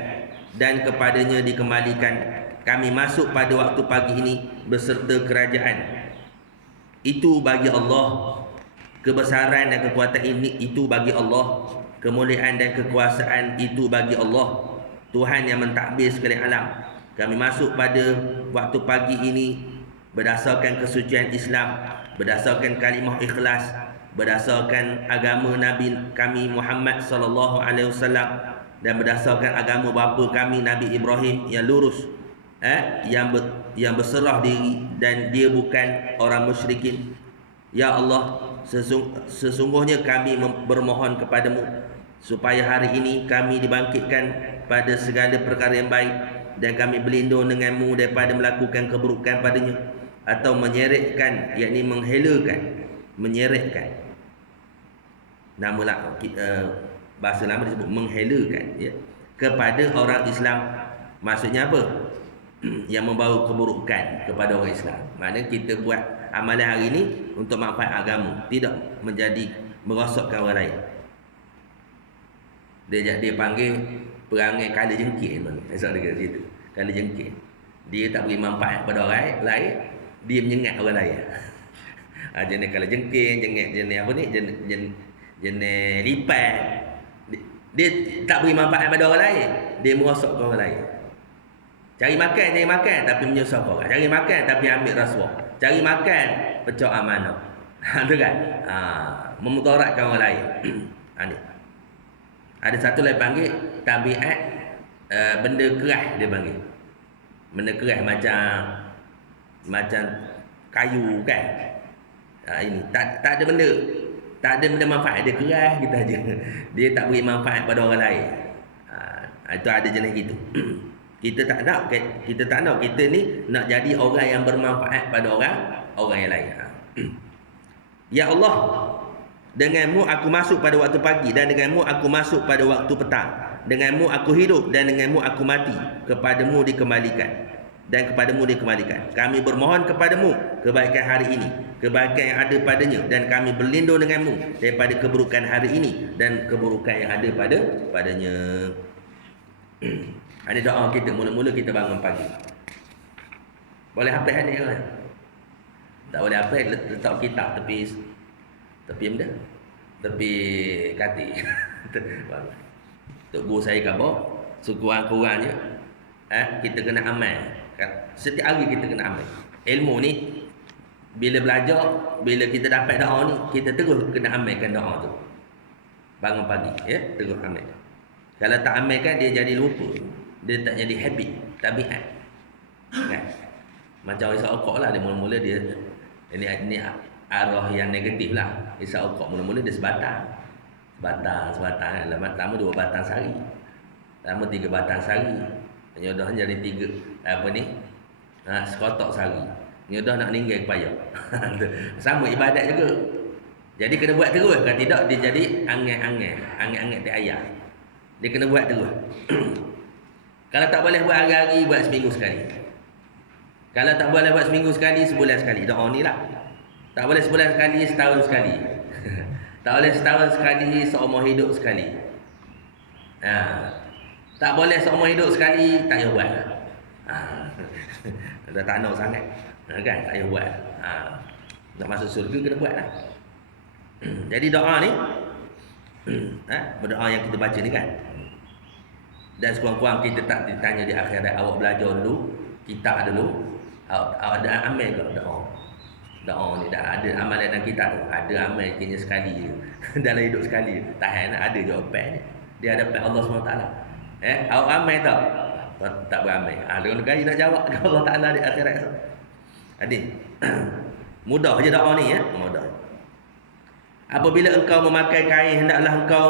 dan kepadanya dikembalikan. Kami masuk pada waktu pagi ini beserta kerajaan. Itu bagi Allah. Kebesaran dan kekuatan ini itu bagi Allah. Kemuliaan dan kekuasaan itu bagi Allah, Tuhan yang mentadbir sekalian alam. Kami masuk pada waktu pagi ini berdasarkan kesucian Islam, berdasarkan kalimah ikhlas, berdasarkan agama Nabi kami Muhammad sallallahu alaihi wasallam dan berdasarkan agama bapa kami Nabi Ibrahim yang lurus, yang berserah diri dan dia bukan orang musyrikin. Ya Allah, sesungguhnya kami bermohon kepadamu supaya hari ini kami dibangkitkan pada segala perkara yang baik, dan kami berlindung denganmu daripada melakukan keburukan padanya atau menyeretkan, yakni menyeretkan. Nama bahasa lama disebut menghelakan, ya, kepada orang Islam. Maksudnya apa? Yang membawa keburukan kepada orang Islam. Maknanya kita buat amalan hari ini untuk manfaat agama, tidak menjadi merosakkan orang lain. Dia panggil perangai kala jengkir. Esok dia kata situ, kala jengkir. Dia tak beri manfaat pada orang lain, dia menyengat orang lain. Jenis kala jengkir, jenis apa ni, jenis lipat. Dia tak beri manfaat pada orang lain, dia merosakkan orang lain. Cari makan tapi menyusahkan orang. Cari makan tapi ambil rasuah. Cari makan pecah amanah. Tu kan? Memudaratkan orang lain. Ni. Ada satu lagi panggil tabiat benda keras, dia panggil. Benda keras macam kayu kan. Ini tak ada benda manfaat, dia keras kita aja. Dia tak beri manfaat pada orang lain. Itu ada jenis gitu. Kita tak nak kita ni nak jadi orang yang bermanfaat pada orang yang lain. Ya Allah, denganmu aku masuk pada waktu pagi, dan denganmu aku masuk pada waktu petang. Denganmu aku hidup, dan denganmu aku mati. Kepadamu dikembalikan, dan kepadamu dikembalikan. Kami bermohon kepadamu kebaikan hari ini, kebaikan yang ada padanya, dan kami berlindung denganmu daripada keburukan hari ini dan keburukan yang ada padanya. Ini doa kita mula-mula kita bangun pagi. Boleh hafal ni kan? Tak boleh hafal, letak kitab tepi benda, tepi katil. Tok guru saya kata, sekurang-kurangnya kita kena amal. Setiap hari kita kena amal. Ilmu ni bila belajar, bila kita dapat doa ni, kita terus kena amalkan doa tu. Bangun pagi, ya, terus amal. Kalau tak amalkan, dia jadi lupa. Dia tak jadi habit, tabiat. Kan? Macam isap rokok lah, dia mula-mula dia ini arah yang negatif lah. Isap rokok mula-mula dia sebatang kan. Lama 2 batang sehari, lama 3 batang sehari, nyodah jadi 3 sekotok sehari, nyodah nak meninggal kepaya. Sama ibadat juga. Jadi kena buat terus, kalau tidak dia jadi anget-anget tak ayah. Dia kena buat terus. Kalau tak boleh buat hari-hari, buat seminggu sekali. Kalau tak boleh buat seminggu sekali, sebulan sekali. Doa ni lah. Tak boleh sebulan sekali, setahun sekali. Tak boleh setahun sekali, seumur hidup sekali. Tak boleh seumur hidup sekali, tak payah buat. Dah tak nak sangat. Kan? Tak payah buat. Nak masuk surga, kena buat lah. Jadi doa ni, berdoa yang kita baca ni kan. Dan sekurang-kurang kita tak ditanya di akhirat, awak belajar dulu, kitab dulu, awak ada amal ke doa ni? Dah ada amalan dalam kitab tu, ada amal kena sekali je. Dalam hidup sekali, tahan ada jawapan dia hadapan Allah SWT. Awak amal tak? Tak beramal. Dengan negara nak jawab ke Allah Ta'ala di akhirat. Adik, mudah je doa ni, mudah. Apabila engkau memakai kain, hendaklah engkau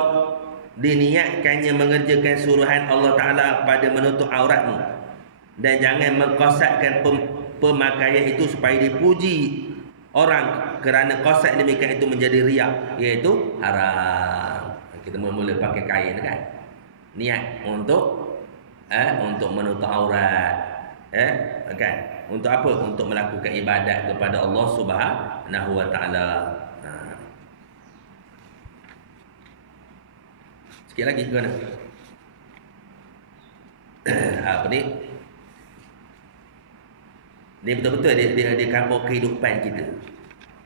diniatkannya mengerjakan suruhan Allah Ta'ala pada menutup auratmu, dan jangan mengkosatkan pemakaian itu supaya dipuji orang, kerana kosak demikian itu menjadi riak, iaitu haram. Kita mula-mula pakai kain kan, niat untuk menutup aurat, kan, untuk apa? Untuk melakukan ibadat kepada Allah Subhanahu Wa Ta'ala. Sikit lagi ke mana? Apa ni? Ni betul-betul dia cover kehidupan kita.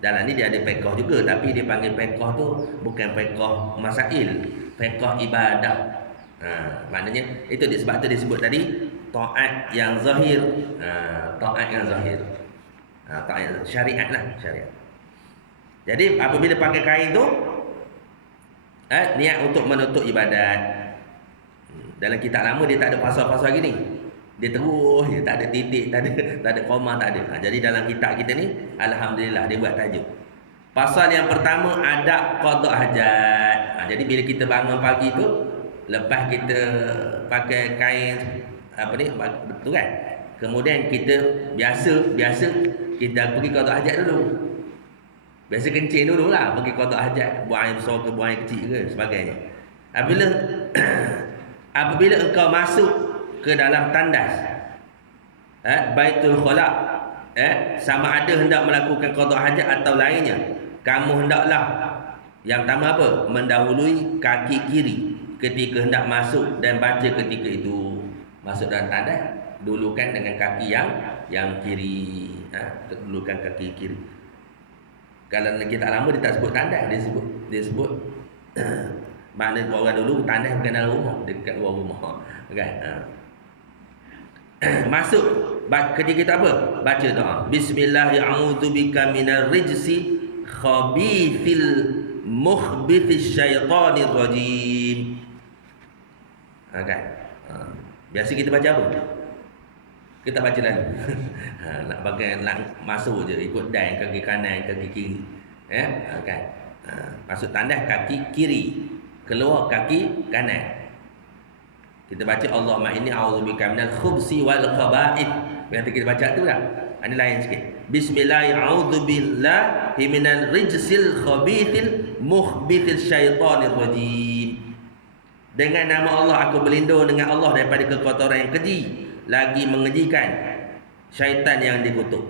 Dalam ni dia ada fiqh juga, tapi dia panggil fiqh tu bukan fiqh masail, fiqh ibadah. Maknanya itu sebab tu disebut tadi taat yang zahir, taat yang zahir. Taat syariat lah, syariat. Jadi apabila pakai kain tu, niat untuk menutup ibadat. Dalam kitab lama dia tak ada pasal-pasal gini. Dia terus je, tak ada titik, tak ada koma, tak ada. Jadi dalam kitab kita ni, alhamdulillah dia buat tajuk. Pasal yang pertama adab qada hajat. Jadi bila kita bangun pagi tu, lepas kita pakai kain apa ni, betul kan? Kemudian kita biasa kita pergi qada hajat dulu. Biasa kencing dululah, pergi qada hajat, buang air besar ke buang air kecil ke sebagainya. Apabila engkau masuk ke dalam tandas Baitul Khala, sama ada hendak melakukan qada hajat atau lainnya, kamu hendaklah yang pertama apa? Mendahului kaki kiri ketika hendak masuk dan baca ketika itu. Masuk dalam tandas, dulukan dengan kaki yang kiri. Dulukan kaki kiri. Kalau kita tak lama dia tak sebut tandas, dia sebut mana orang dulu tandas bukan dalam rumah, dekat luar rumah. Kan? Masuk ketika kita apa? Baca doa. Bismillahirrahmanirrahim minar rijsi khabithil mukhbithis syaitanir rajim. Kan? Biasa kita baca apa? Kita baca lalu. Nak pakai nak masuk je ikut dan kaki kanan, kaki kiri. Kan? Masuk tandas kaki kiri, keluar kaki kanan. Kita baca Allahumma inni a'udzubika minal khubsi wal khaba'ith. Nanti kita baca tu lah. Ini lain sikit. Bismillahirrahmanirrahim minal rijsil khabithil mukhbithil syaitanir rajim. Dengan nama Allah aku berlindung dengan Allah daripada kekotoran yang keji lagi mengejikan, syaitan yang dikutuk.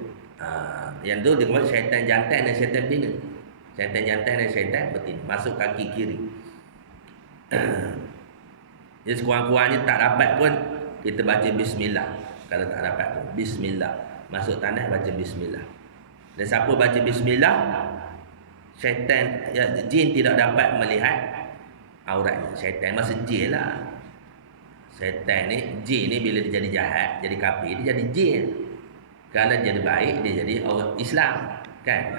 Yang tu dia kata syaitan jantan dan syaitan betina. Syaitan jantan dan syaitan betina. Masuk kaki kiri. Jadi sekurang-kurangnya tak dapat pun kita baca bismillah. Kalau tak dapat pun bismillah. Masuk tandas baca bismillah. Dan siapa baca bismillah, syaitan jin tidak dapat melihat auratnya. Syaitan masa jin lah. Syaitan ni, jin ni bila dia jadi jahat, jadi kafir, dia jadi jin. Kalau jadi baik, dia jadi orang Islam. Kan?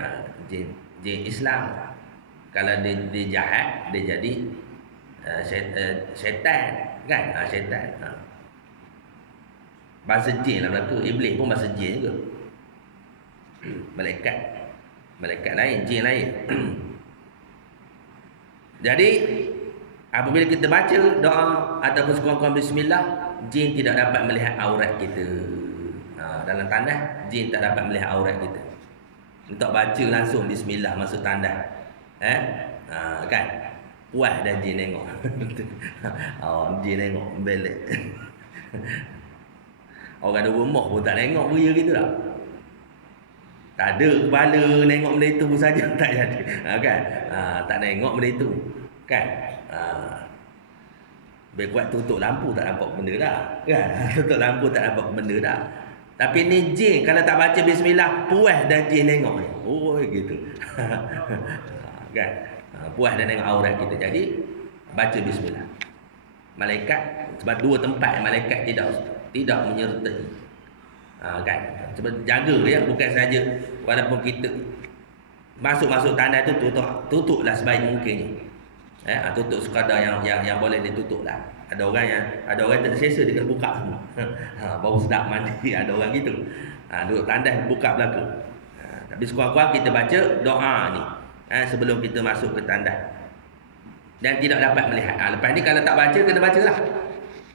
Jin Islam. Kalau dia jahat, dia jadi syaitan. Kan? Syaitan. Bahasa jin lah berlaku. Iblis pun bahasa jin juga. Malaikat lain, jin lain. Jadi apabila kita baca doa ataupun sekurang-kurang bismillah, jin tidak dapat melihat aurat kita. Dalam tandas, jin tak dapat melihat aurat kita. Untuk baca langsung bismillah masuk tandas. Kan? Puas dah jin tengok. Jin tengok belek. Orang ada rumah pun tak tengok beria gitu tak. Tak ada kepala tengok benda itu saja tak jadi. Kan? Tak tengok benda itu. Kan? Lebih kuat tutup lampu tak nampak benda dah. Kan? Tutup lampu tak nampak benda dah. Tapi ni jin kalau tak baca bismillah, puas dah jin tengok ni. Oh gitu. Kan? Puas dah tengok aurat kita. Jadi baca bismillah. Malaikat sebab dua tempat malaikat tidak menyertai. Kan? Sebab jaga ya, bukan saja walaupun kita masuk tandas tu tutuplah sebaik mungkinnya. Tutup sekadar yang boleh ditutuplah. Ada orang terselesa dia kena buka semua. Baru sedap mandi, ada orang gitu. Duduk tandas buka belaka. Tapi sekurang-kurang kita baca doa ni sebelum kita masuk ke tandas. Dan tidak dapat melihat. Lepas ni kalau tak baca kena bacalah.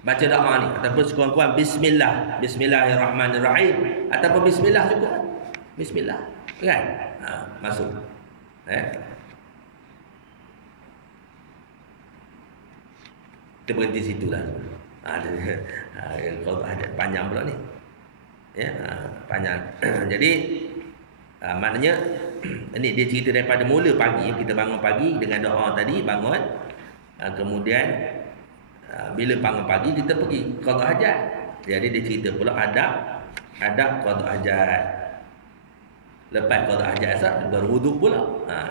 Baca doa ni ataupun sekurang-kurang bismillah, bismillahirrahmanirrahim ataupun bismillah juga. Bismillah. Kan? Masuk. Kita berhenti situ lah. Kalau ada panjang pula ni. Panjang. Jadi maknanya ini dia cerita daripada mula pagi, kita bangun pagi dengan doa tadi, bangun. Kemudian bila bangun pagi kita pergi qada hajat. Jadi dia cerita pula adab qada hajat. Lepas qada hajat asal berwuduk pula.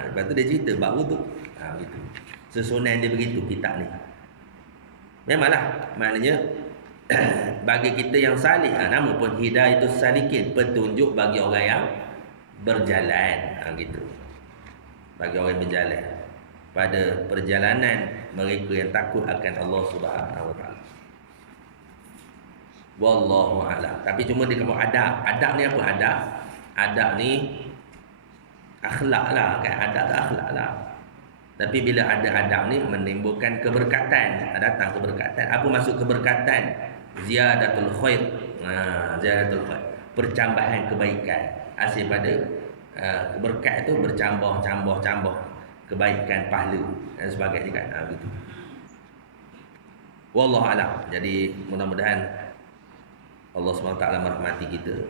Lepas tu dia cerita bab wuduk. Gitu. Susunan dia begitu kitab ni. Memanglah maknanya bagi kita yang salih, nama pun hidayatus salikin, petunjuk bagi orang yang berjalan, gitu. Bagi orang yang berjalan pada perjalanan mereka yang takut akan Allah Subhanahu wa taala. Wallahu a'lam. Tapi cuma dia kata adab. Adab ni apa adab? Adab ni akhlak lah kan, adab tu akhlak lah. Tapi bila ada adab ni menimbulkan keberkatan, datang keberkatan. Apa maksud keberkatan? Ziyadatul khair. Ziyadatul khair, percambahan kebaikan. Hasil pada berkat itu bercambah kebaikan, pahala dan sebagainya kan. Begitu. Wallahu a'lam. Jadi mudah-mudahan Allah SWT merahmati kita,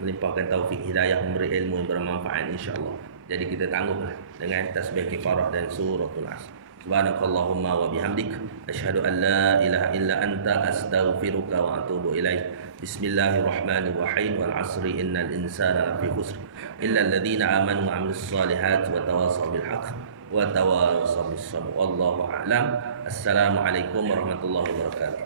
melimpahkan taufik hidayah, memberi ilmu yang bermanfaat insya-Allah. Jadi kita tangguhlah dengan tasbih kifarah dan suratul Asr. Subhanakallahumma wa bihamdik asyhadu an la ilaha illa anta astaghfiruka wa atubu ilaik. Bismillahirrahmanirrahim. Wal 'asri innal insana lafi khusr illa alladhina amanu wa 'amilus solihati wa tawassaw bil haqq wa tawassaw bis sabr. Wallahu a'lam. Assalamualaikum warahmatullahi wabarakatuh.